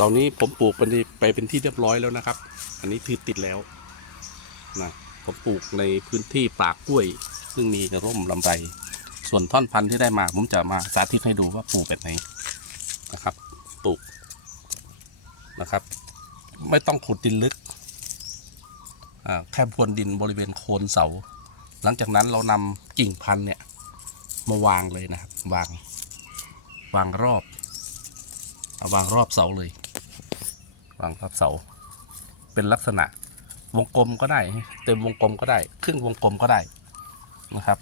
เสานี้ผมปลูกไปไปเป็นที่เรียบร้อยแล้วนะครับ อันนี้คือติดแล้วนะผมปลูกในพื้นที่ปากกล้วย ซึ่งมีกระร่มลำไร ส่วนท่อนพันธุ์ที่ได้มาผมจะมาสาธิตให้ดูว่าปลูกแบบไหนนะครับ ปลูกนะครับ ไม่ต้องขุดดินลึกอ่าแค่พรวนดินบริเวณโคนเสา หลังจากนั้นเรานำกิ่งพันธุ์เนี่ยมาวางเลยนะครับ วาง วางรอบ เอาวางรอบเสาเลย วางรอบเสา เป็นลักษณะวงกลมก็ได้ เต็มวงกลมก็ได้ ครึ่งวงกลมก็ได้นะครับ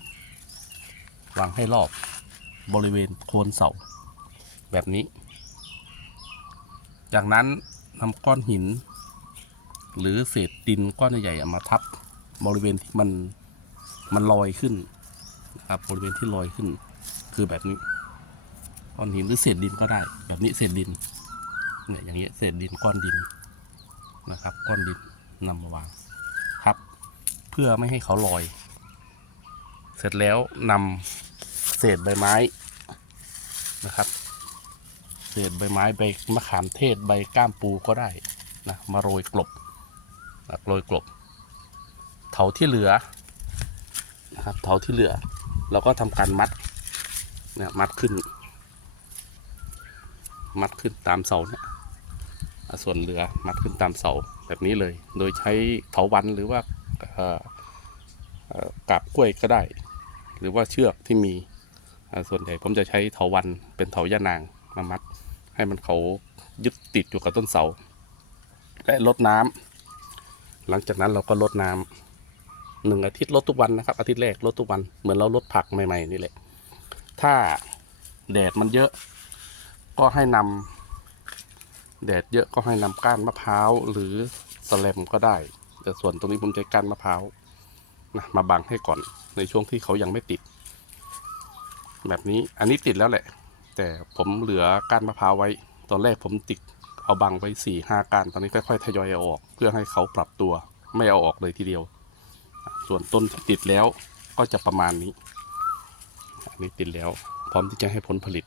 วางให้รอบบริเวณโคนเสา แบบนี้ จากนั้นนำก้อนหิน หรือเศษดินก้อนใหญ่ๆมาทับบริเวณที่มันมันลอยขึ้นนะครับบริเวณที่ลอยขึ้น คือแบบนี้ก้อนหินหรือเศษดินก็ได้ แบบนี้เศษดิน เนี่ยอย่างเงี้ยเศษดินก้อนดินนะครับ ก้อนดินนำมาวางทับเพื่อไม่ให้เขาลอย เสร็จแล้วนำเศษใบไม้นะครับเศษใบไม้ใบมะขามเทศใบก้ามปูก็ได้นะมาโรยกลบนะโรยกลบ เถาที่เหลือนะครับเถาที่เหลือ เราก็ทำการมัดเนี่ยมัดขึ้น มัดขึ้นตามเสาเนี่ย ส่วนเหลือมัดขึ้นตามเสาแบบนี้เลย โดยใช้เถาวันหรือว่ากาบกล้วยก็ได้ หรือว่าเชือกที่มีส่วนใหญ่ผมจะใช้เถาวันเป็นเถาย่านางมามัด ให้มันเขายึดติดอยู่กับต้นเสา และลดน้ำหลังจากนั้นเราก็ลดน้ำหนึ่งอาทิตย์ลดทุกวันนะครับ อาทิตย์แรกลดทุกวันเหมือนเราลดผักใหม่ๆนี่แหละ ถ้าแดดมันเยอะ ก็ให้นำ แดดเยอะก็ให้นำก้านมะพร้าวหรือสแลมก็ได้ แต่ส่วนตรงนี้ผมใช้ก้านมะพร้าวนะมาบังให้ก่อนในช่วงที่เขายังไม่ติด แบบนี้อันนี้ติดแล้วแหละ แต่ผมเหลือก้านมะพร้าวไว้ ตอนแรกผมติดเอาบังไว้สี่ห้าก้านตอนนี้ค่อยๆทยอยเอาออก เพื่อให้เขาปรับตัวไม่เอาออกเลยทีเดียว ส่วนต้นที่ติดแล้วก็จะประมาณนี้อันนี้ติดแล้ว พร้อมที่จะให้ผลผลิต